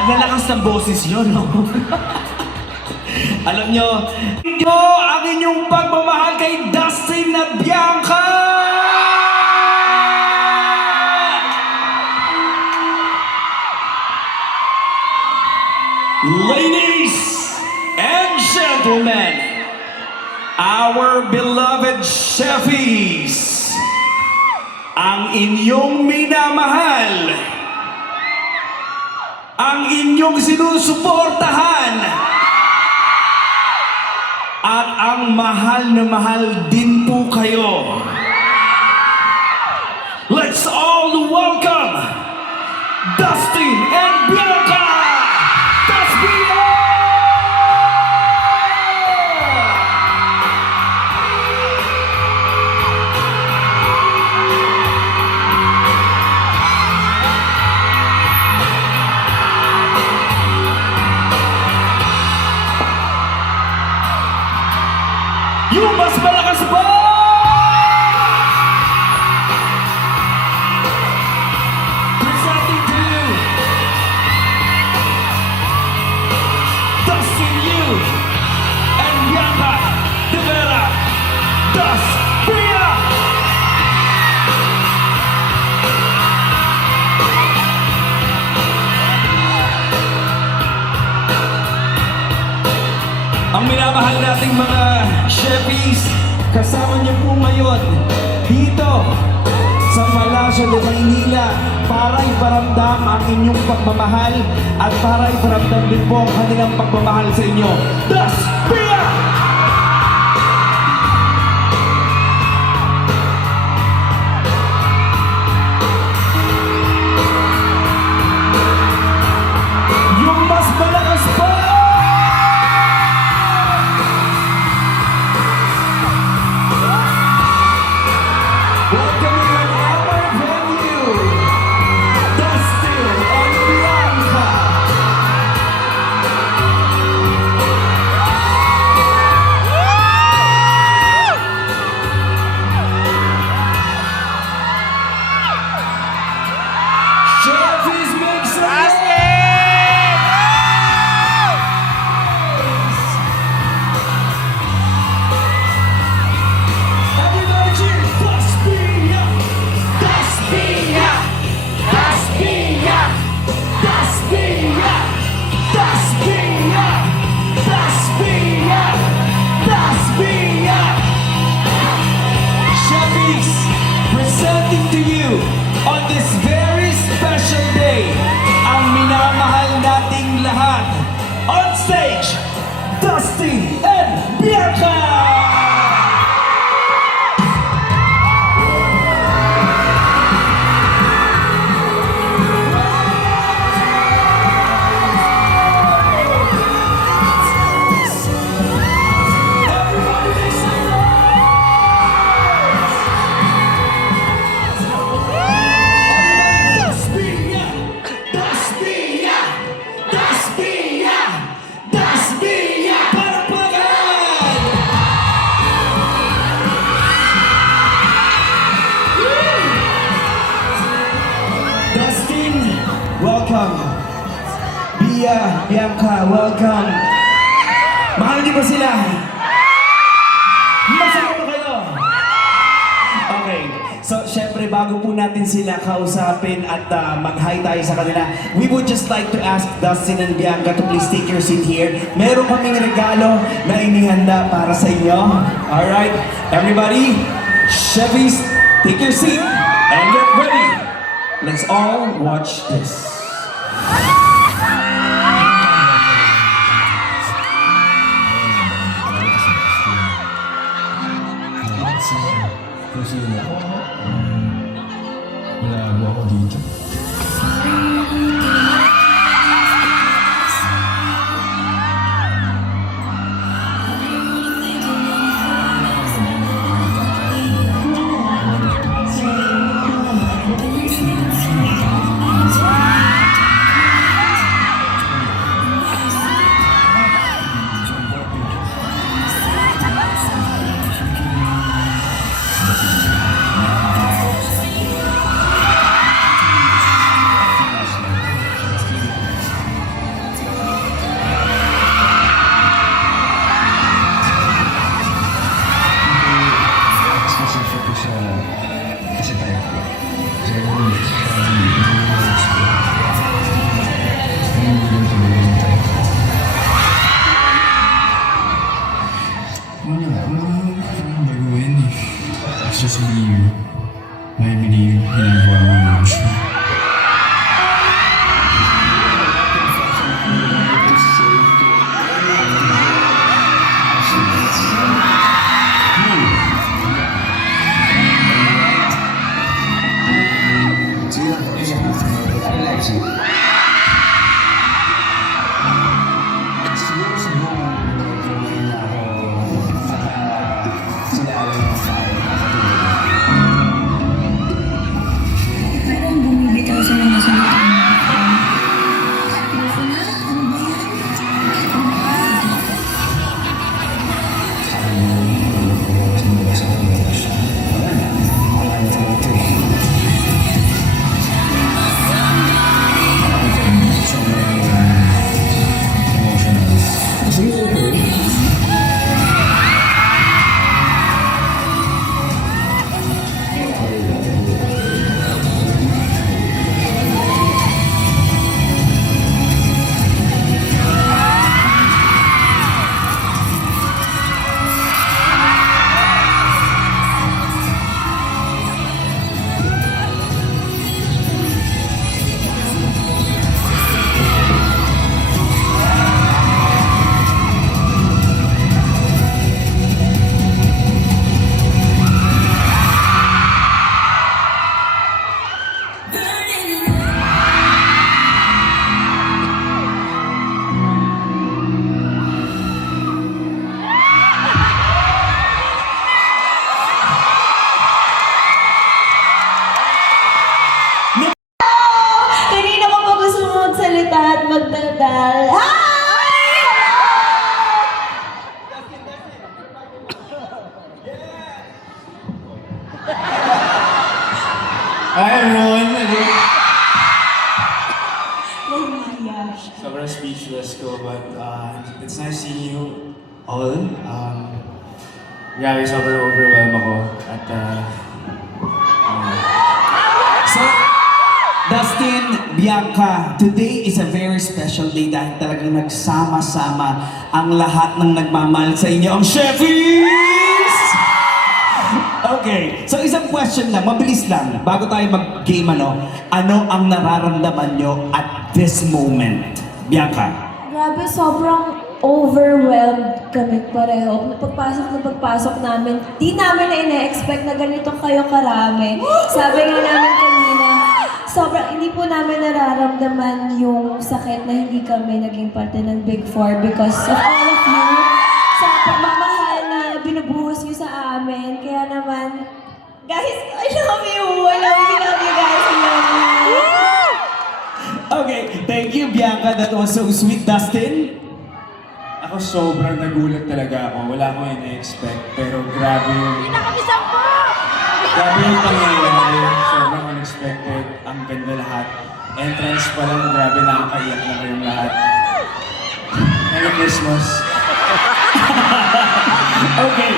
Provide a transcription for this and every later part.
Ang lalakas ng boses nyo, no? Alam nyo, ang inyong pagmamahal kay Dustin na Bianca! Ladies and gentlemen, our beloved Chefies, ang inyong minamahal, ang inyong sinusuportahan, at ang mahal na mahal din po kayo. Let's all welcome Dustin and Bianca! Yung mas malakas ba? Presenting to you Dustin Yu and Bianca De Vera, Das Pria! Ang minamahal nating mga Chefies, kasama niyo po ngayon dito sa Palasyo de Maynila para iparamdam ang inyong pagmamahal at para iparamdam din po ang kanilang pagmamahal sa inyo. Das Pia! Yung mas malakas pa! Presenting to you on this very special day, ang minamahal nating lahat. On stage, Dustin and Bianca! Welcome. Bianca, welcome. Mahal niyo ba sila? Masaya ba kayo? Okay. So, syempre, bago po natin sila kausapin at mag-hi tayo sa kanila, we would just like to ask Dustin and Bianca to please take your seat here. Meron kaming regalo na inihanda para sa inyo. Alright? Everybody, Chefies, take your seat and get ready. Let's all watch this. Kasi malago ako dito. just believe. I believe ginagawa mo yun siya. Parang bumibitaw sa mga salita mo. Ayoko na, ano ba yan? Kanina ko pa gusto mo magsalita at magdaldal. Hi! Hi everyone! Nahihiya. Sobrang speechless ko, but it's nice seeing you all. Grabe, sobrang overwhelmed ako. At So, Dustin, Bianca, today is a very special day dahil talagang nagsama-sama ang lahat ng nagmamahal sa inyo, ang Sheffies! Okay, so isang question lang, mabilis lang, bago tayo mag-game ano ang nararamdaman nyo at this moment? Bianca? Grabe, sobrang overwhelmed kami pareho. Pagpasok namin, di namin na ina-expect na ganito kayo karami. Sabi nga namin kanina, sobrang hindi po namin nararamdaman yung sakit na hindi kami naging parte ng Big Four because of all of you. Sa pagmamahal na binubuhos niyo sa amin. Kaya naman, guys, I love you! I love you guys! I love you! Okay, thank you Bianca, that was so sweet. Dustin? ako sobrang nagulat talaga ako. Wala akong ina-expect, pero grabe yung... Grabe yung pangyayari. Sobrang unexpected. Ang ganda lahat. Entrance pa lang, grabe, nakakaiyak na kayong lahat. Merry Christmas. Okay.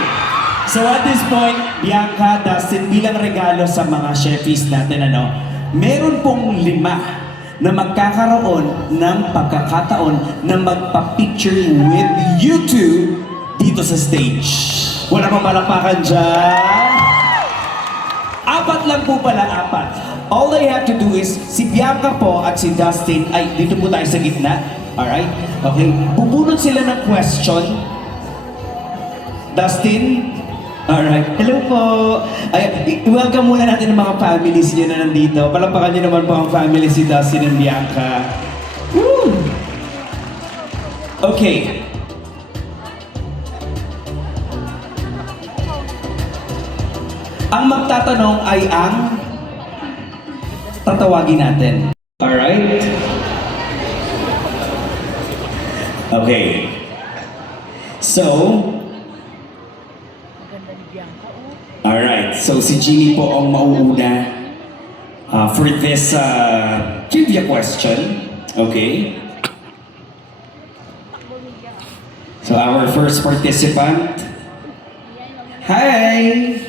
So at this point, Bianca, Dustin, bilang regalo sa mga Sheffies natin, meron pong 5 na magkakaroon ng pagkakataon na magpa-picture with you two dito sa stage. Wala pa palakpakan dyan. 4 lang po pala, 4. All they have to do is, si Bianca po at si Dustin, ay dito po tayo sa gitna. Alright? Okay. Bubunot sila ng question. Dustin? Alright. Hello po. Ay, welcome muna natin ang mga families nyo na nandito. Palampakan nyo naman po ang family si Dustin and Bianca. Woo! Okay. Ang magtatanong ay ang tatawagin natin. Alright? Okay. So, alright, so si Jimmy po ang mauuna for this trivia question. Okay? So our first participant. Hi!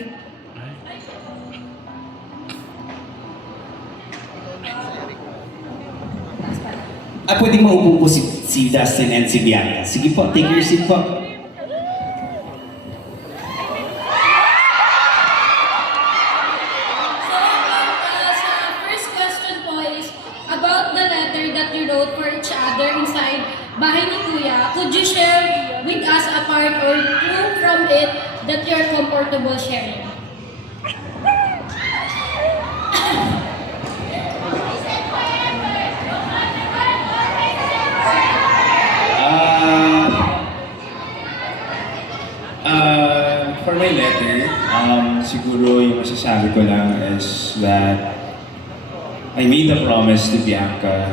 Pwedeng maupo po si Dustin and si Bianca. Sige po, take your seat po. comfortable sharing? For my letter, siguro yung masasabi ko lang is that I made a promise to Bianca.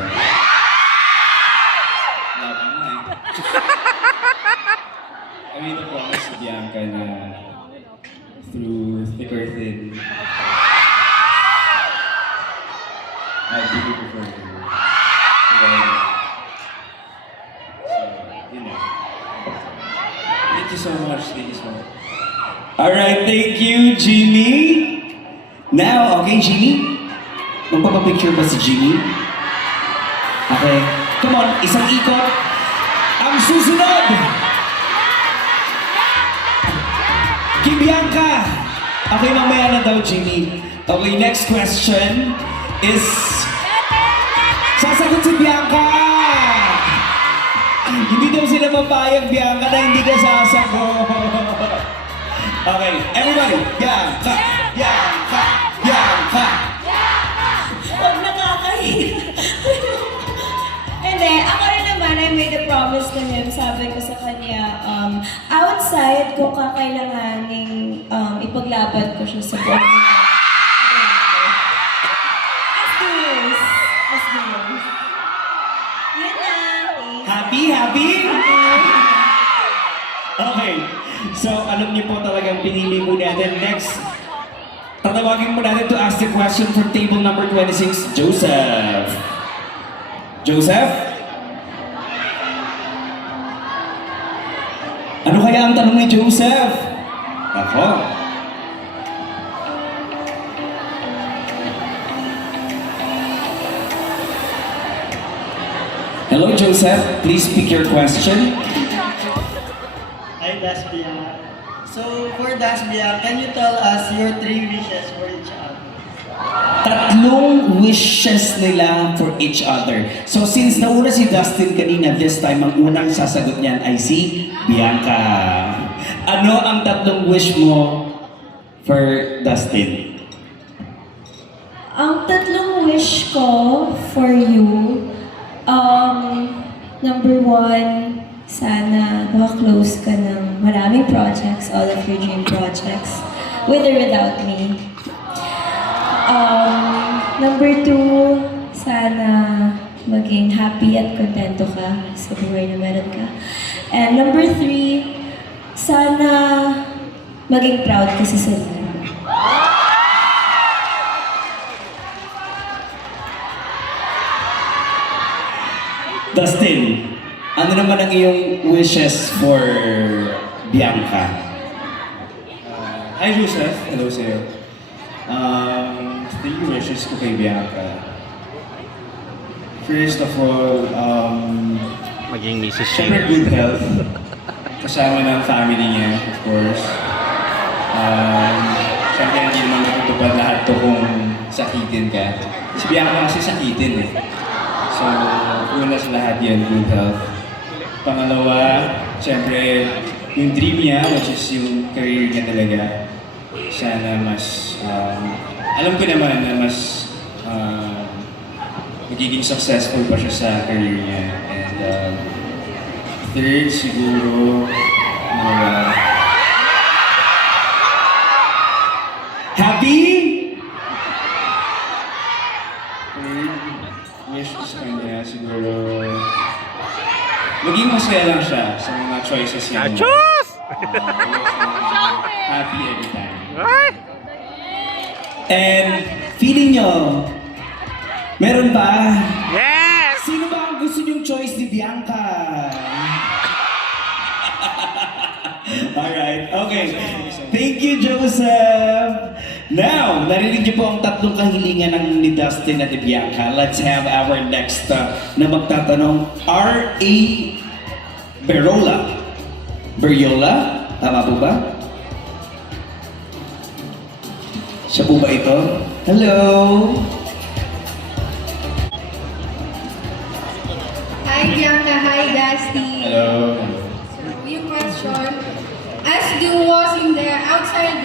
I made a promise to Bianca na through thick or thin, I'll be here for her. Forever. So, you know. Thank you so much. Thank you so much. Alright, thank you, Jimmy. Now, okay, Jimmy? Magpapapicture ba si Jimmy? Okay. Come on, isang ikot. Ang susunod! Kay Bianca! Okay, mamaya na daw, Jimmy. Okay, next question is... Sasagot si Bianca! Hindi daw sila mapayag, Bianca, na hindi ka sasagot. Okay, everybody, Bianca, Bianca, Bianca. Huwag nakakahiya. Hindi, ako rin naman, I made a promise to him. Sabi ko sa kanya, outside ko kakailanganing ipaglaban ko siya sa buhay niya. As the years. As the years. Yun lang. Happy, happy? Okay, so alam niyo po talagang pinili po natin. Next, tatawagin po natin to ask the question from table number 26, Joseph. Joseph? Ano kaya ang tanong ni Joseph? Ako. Hello, Joseph. Please speak your question. Hi, Dasbia. So, for Dasbia, can you tell us your 3 wishes for each other? Tatlong wishes nila for each other. So since nauna si Dustin kanina, this time ang unang sasagot niyan ay si Bianca. Ano ang tatlong wish mo for Dustin? Ang tatlong wish ko for you, number 1, sana maka-close ka ng maraming projects, all of your dream projects, with or without me. Number 2, sana maging happy at kontento ka sa buhay na meron ka. And number 3, sana maging proud ka sa sarili mo. Dustin, ano naman ang iyong wishes for Bianca? Hi, Joseph. Hello sa'yo. 3 wishes ko kay Bianca. First of all, Maging misis syempre good health. Kasama ng family niya, of course. Syempre hindi naman matutupad lahat to kung sakitin ka. Si Bianca kasi sakitin eh. So, una sa lahat yan, good health. Pangalawa, syempre, yung dream niya, which is yung career niya talaga, sana mas, alam ko naman na mas magiging successful pa siya sa career niya. And third, siguro, Happy? wish ko sa kanya, siguro, maging masaya lang siya sa mga choices niya. Achos! Happy every time. And feeling nyo, meron ba? Yes! Sino ba ang gusto niyong choice ni Bianca? Alright, okay. Thank you, Joseph. Now, narinig niyo po ang tatlong kahilingan ng ni Dustin at ni Bianca. Let's have our next na magtatanong, R.A. Beriola? Tama po ba? Siya po ba ito? Hello? Hi Bianca, hi Dusty. Hello. Yung question, as Dew was in the outside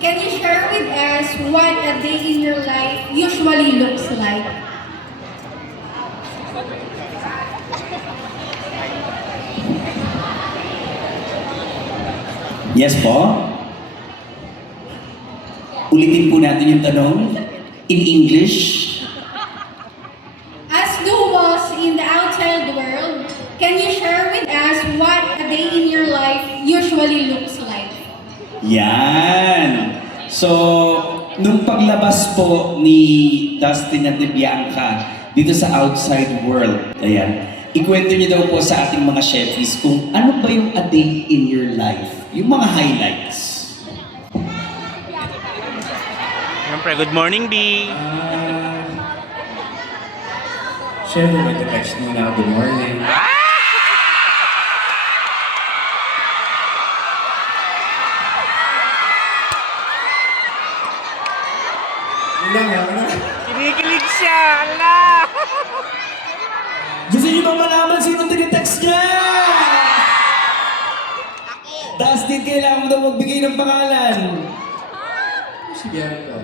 Can you share with us what a day in your life usually looks like? Yes po? Ulitin po natin yung tanong. In English? As duos in the outside world, can you share with us what a day in your life usually looks like? Yan! So, nung paglabas po ni Dustin at ni Bianca dito sa outside world, ayan, ikwento niyo daw po sa ating mga chefs kung ano ba yung a day in your life, yung mga highlights. Siyempre, good morning, B! Siyempre, mag-text muna ako, good morning. Yun lang, ano? Kinikilig siya! Ala! Gusto niyo ba malaman sino tinitext niya? Dustin, kailangan mo daw magbigay ng pangalan. Si Bianca.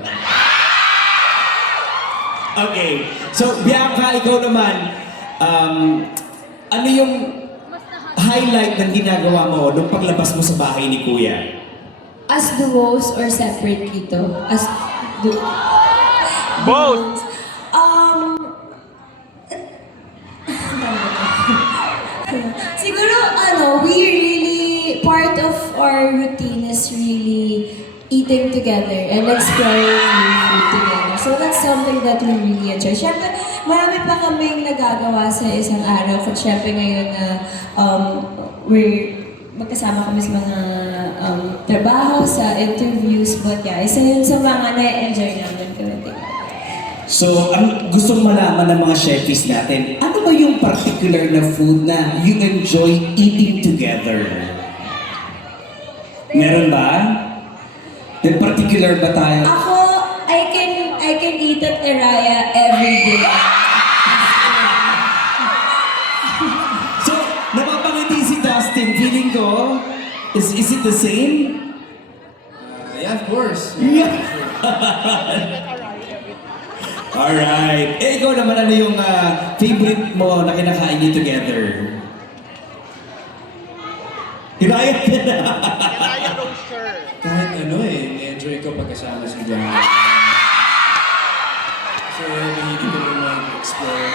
Okay. So, Bianca, ikaw naman, ano yung highlight ng ginagawa mo nung paglabas mo sa bahay ni Kuya? As duos or separate dito? As Both! Siguro, we really, part of our routine is really eating together and exploring new food together. So that's something that we really enjoy. Siyempre, marami pa kaming nagagawa sa isang araw. Kung siyempre ngayon na magkasama kami sa mga trabaho, sa interviews. But yeah, isa yun sa mga na-enjoy namin kami together. So, ang gustong malaman ng mga chefs natin, ano ba yung particular na food na you enjoy eating together? Meron ba? May particular ba tayo? Ako, I can eat at Eraya every day. So, napapangiti si Dustin. Feeling ko, is it the same? Yeah, of course. Yeah. Alright. Eh, ikaw naman, ano yung favorite mo na kinakain niyo together? Hirayat na. Kahit ano enjoy ko pagkasama si Bianca. Kasi nahilig ko rin mag-explore.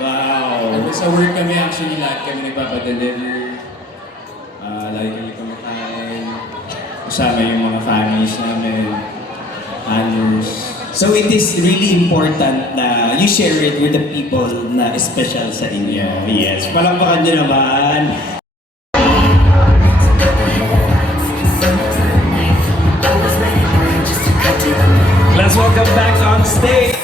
Wow. Sa work kami, actually, lahat kami nagpapadeliver. Lagi kami kumakain. Kasama yung mga families namin. Handlers. So it is really important na you share it with the people na special sa inyo. Yes. Palakpakan nyo naman. Let's welcome back on stage.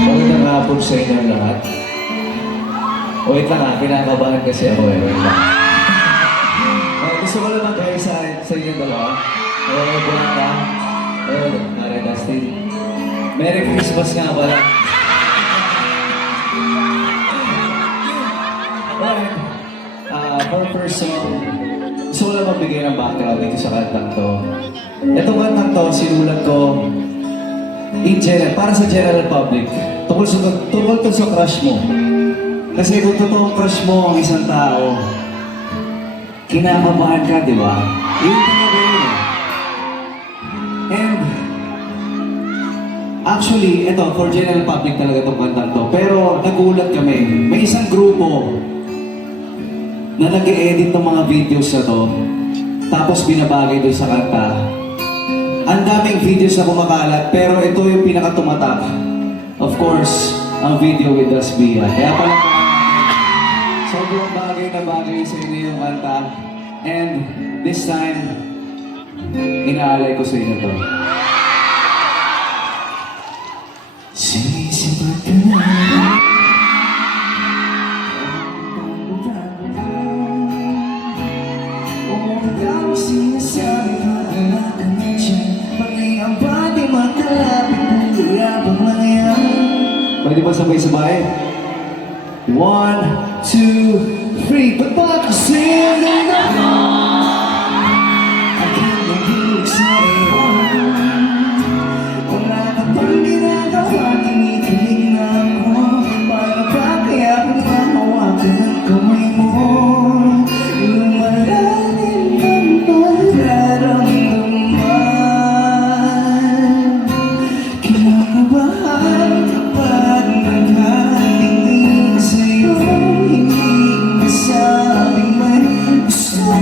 Magandang hapon sa inyong lahat. Wait lang kinakabahan kasi ako Wait lang. Gusto ko lang kayo sa inyong dalawa. Bianca. Mare Dustin. Merry Christmas nga pala. Alright. For first song, gusto ko lang magbigay ng background dito sa kantang to. Itong kantang to, sinulat ko in general, para sa general public, tungkol to sa crush mo. Kasi kung totoong crush mo ang isang tao, kinakabahan ka, di ba? Yun talaga yun. And, actually, ito, for general public talaga itong kantang to. Pero, nagulat kami. May isang grupo na nag-e-edit ng mga videos na to, tapos binabagay doon sa kanta. Ang daming videos na kumakalat, pero ito yung pinakatumatak. Of course, ang video with Dasbia. Kaya pala sobrang bagay na bagay sa inyo yung kanta. And this time, inaalay ko sa inyo to. Sinisipat ka na. Oh, ang dami sinasabi. Pwede ba sabay-sabay? 1, 2, 3. Ba't ba kasi ako? Aking naging sa'yo. Wala ka pang ginagawa, kinikilig na ako. Paano ba kaya kung mahawakan ang kamay mo? Lumalalim ang mararamdaman. Kinakabahan kapag naghatingin sa'yo. Hindi masabing may gusto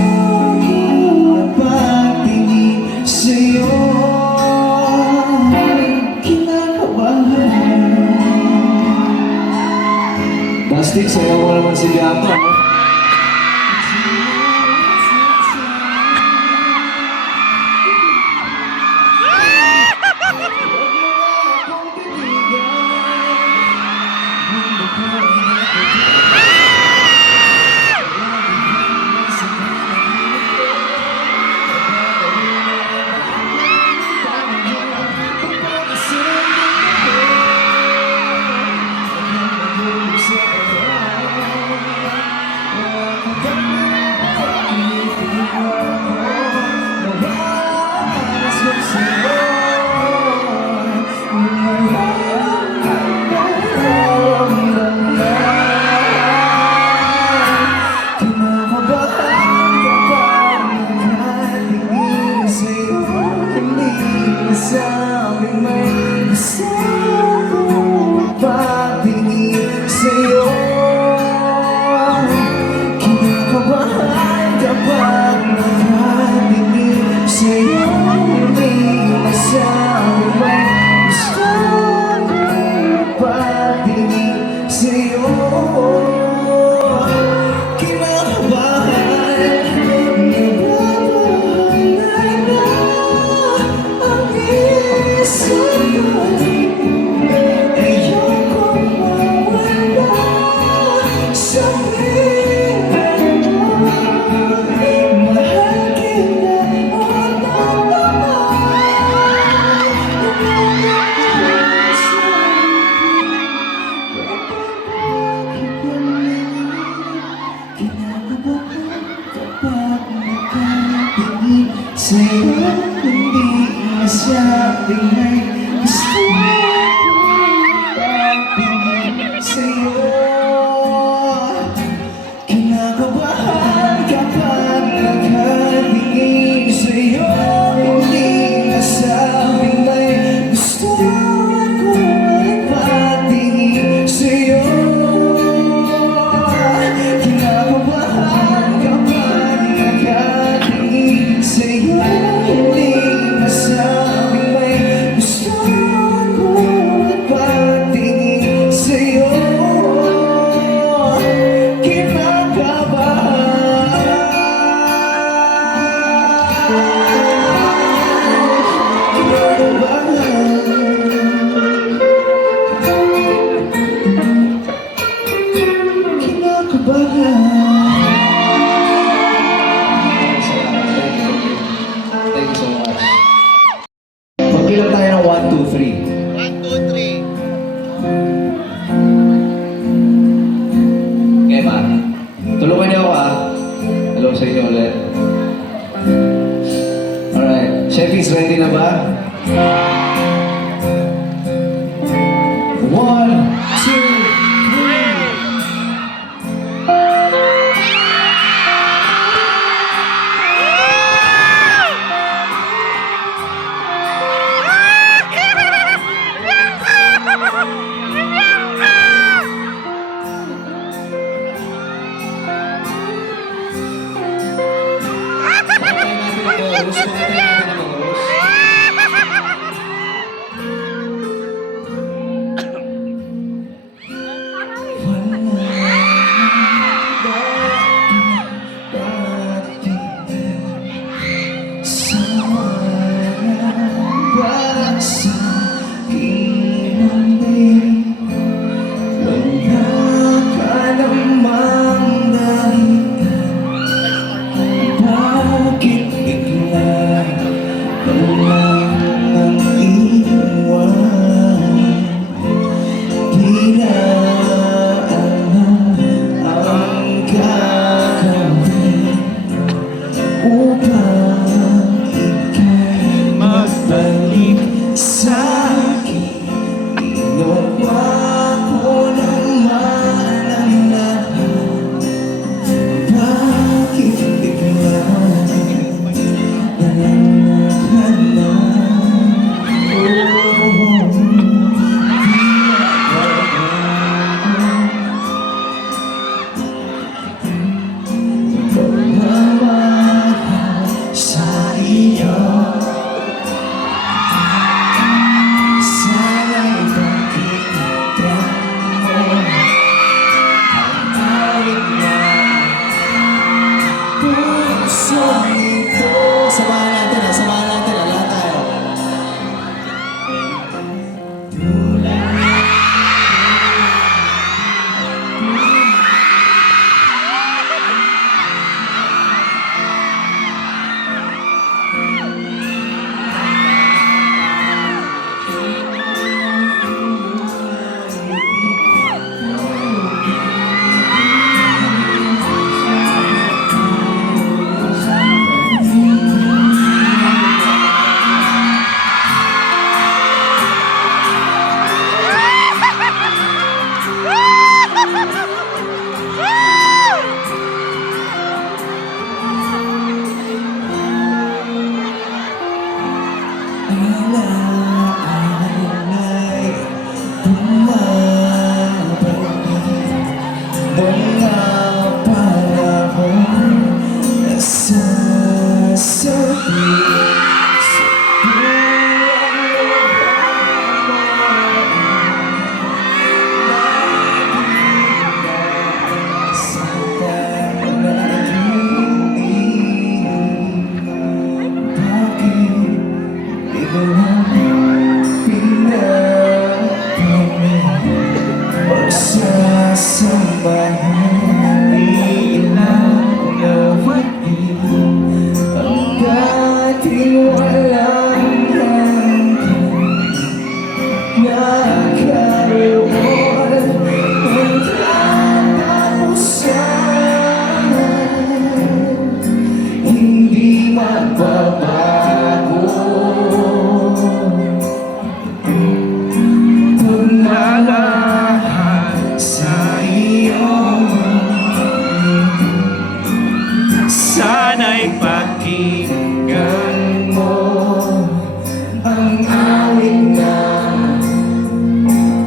pagtingin sa'yo. Kinakabahan. Plastic, sayaw mo naman si Bianca. Sabing may gusto pagtingin sa'yo. Kinakabahan kapag nakatingin sa'yo. Hindi masabing may gusto pagtingin sa'yo. Kinakabahan, nababahan na ang isip ko. Ayoko mawala sa piling mo. Mahal kita o kinakabahan kapag nakatingin sa'yo. Hindi masabing may gusto pagtingin sa'yo. Kinakabahan kapag nakatingin sa'yo. Hindi masabing may gusto ako pagtingin sa'yo. Kinakabahan kapag nakatingin sa'yo. Hindi masabing may gusto ako pagtingin sa'yo. Thank you so much. Magbilang tayo ng 1, 2, 3. Okay ba? Tulungan niyo ako Hello sa inyo ulit. Alright. Chefis, ready na ba? 1, 2, 3. Bakit bigla iyo. Sana'y pakinggan mo ang awit ng puso nito. Samahan natin, lahat tayo. Alaala'y bumabalik mga panahon na sasabi sa Pagsasambahan, ilang nawagi ang dating walang hanggan. Nakaroon ang katapusan, hindi magbabago. Pagmamahal sa iyo, sana'y pakinggan mo ang awit ng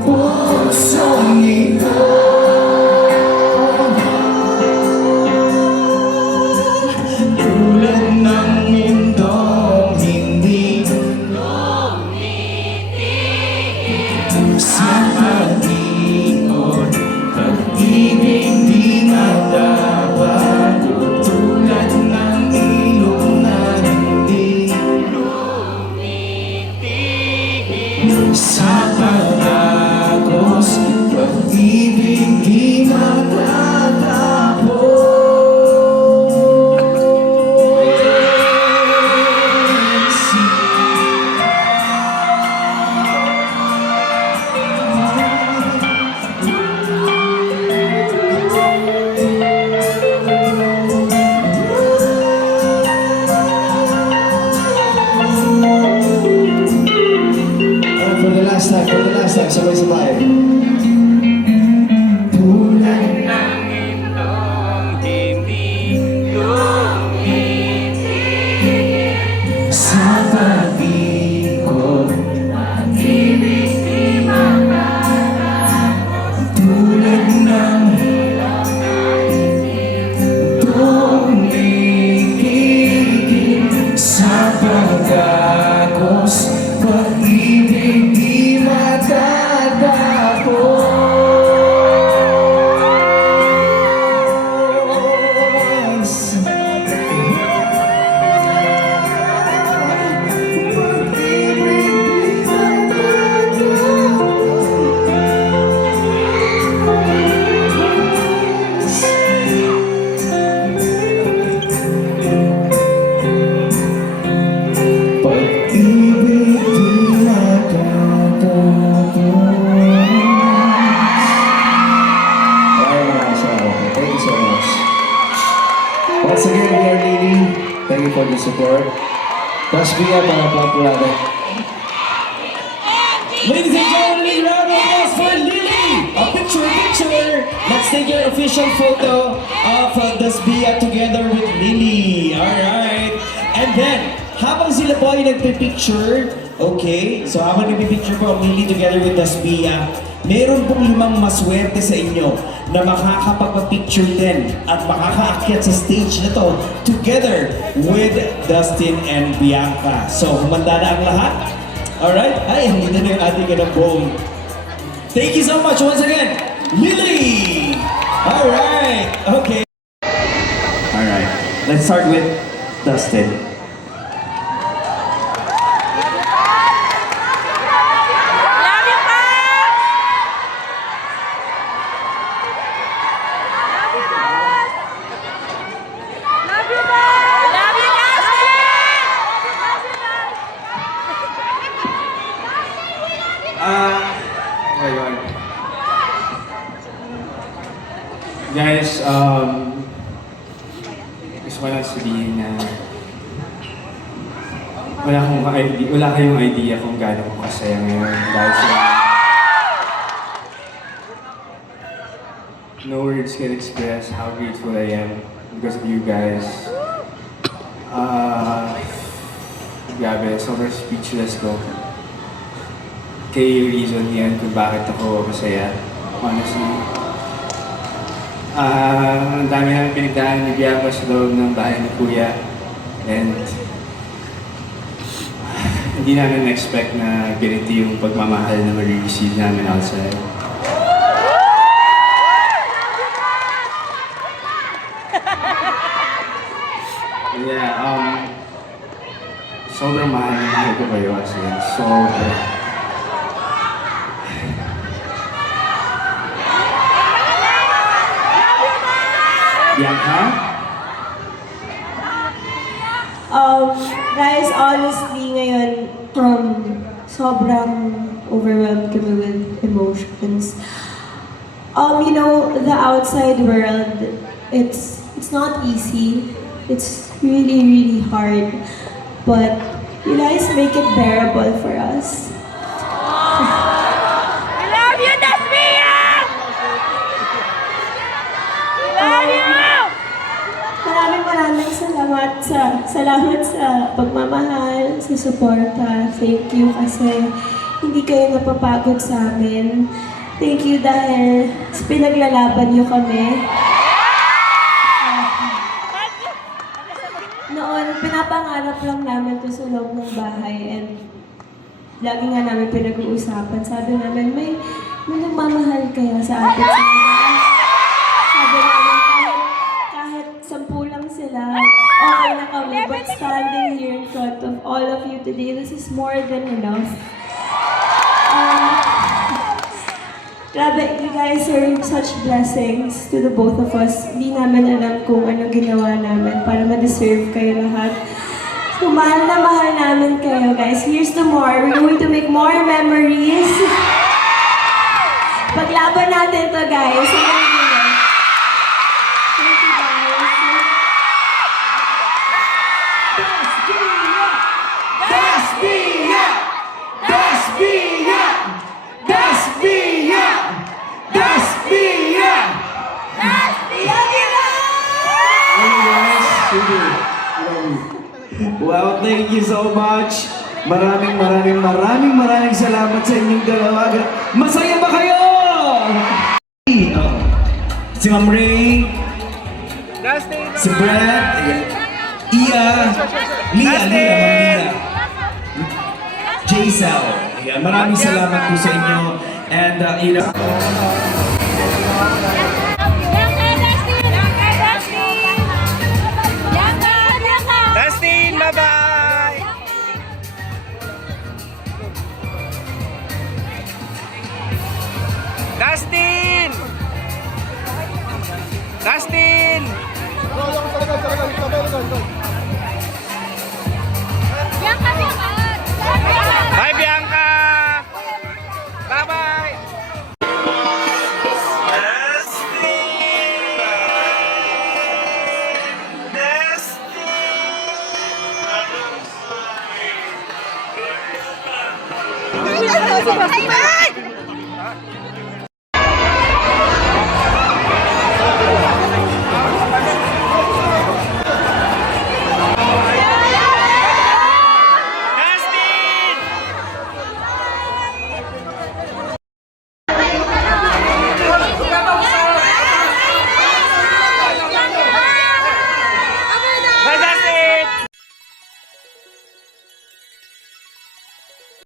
pusong ito. Tulad ng mundong hindi sa pag-ikot, pag-ibig di matabago. Tulad ng ilog na hindi sa pag-agos, pag-ibig di matatapos. For the last time, sabay-sabay. Tulad ng itong hindi tumitigil sa pag-ikot, pag-ibig di matatapos. Tulad ng tumitigil sa pag-agos, pag-ibig di matatapos. Pag-ibig di matatapos. Thank you so much. Once again, we are Lily. Thank you for the support. Dash Bia para popular. Ladies and gentlemen, round of applause for Lily! A picture! Let's take your official photo of Dasbia together with Lily. Alright. And then, habang sila po ay nagpipicture, okay, so habang nagpipicture po ang Lily together with Dasbia, meron pong 5 maswerte sa inyo na makakapagpa-picture din at makakaakyat sa stage na to together with Dustin and Bianca. So, humanda na ang lahat? Alright? Ay, hindi na yung ating ganapong. Thank you so much once again, Lily! Alright, okay. Alright, let's start with Dustin. Ayun. Guys, gusto ko lang sabihin na wala kayong idea kung gaano ko kasaya ngayon dahil sa no words can express how grateful I am because of you guys. Grabe, sobrang speechless ko. Kayo yung reason yan kung bakit ako masaya. Honestly. Ang dami namin pinagdaan ni Bianca sa loob ng bahay ni Kuya. And hindi namin na-expect na ganito yung pagmamahal na ma-receive namin outside. Yeah, sobrang mahal ko kayo kasi sobrang. Bianca? Guys, honestly, ngayon, sobrang overwhelmed kami with emotions. You know, the outside world, it's not easy. It's really, really hard. But you guys make it bearable for us. I love you, Dasmian! I love you! Maraming salamat sa pagmamahal, sa suporta. Thank you kasi hindi kayo napapagod sa amin. Thank you dahil pinaglalaban niyo kami. Noon, pinapangarap lang namin to sa loob ng bahay and lagi nga namin pinag-uusapan. Sabi namin, may nagmamahal kaya sa atin. Sabi namin, kahit 10 lang sila, okay na kami. But standing here in front of all of you today, this is more than enough. Grabe, you guys are such blessings to the both of us. Hindi namin alam kung ano ginawa namin para ma-deserve kayo lahat. So, mahal na mahal namin kayo, guys. Here's to more. We're going to make more memories. Paglaban natin to, guys. Thank you, guys. Dasbia! Dasbia! Dasbia! Dasbia! Well, thank you so much. Maraming salamat sa inyong dalawa. Masaya ba kayo? Si Ma'am Ray, si Brett, Iya, Ma'am Lia, Jaisal. Ayan, maraming salamat po sa inyo. And, you know, Dustin, bye-bye! Dustin! Dustin! Bye, Bianca! Bye-bye! Ay,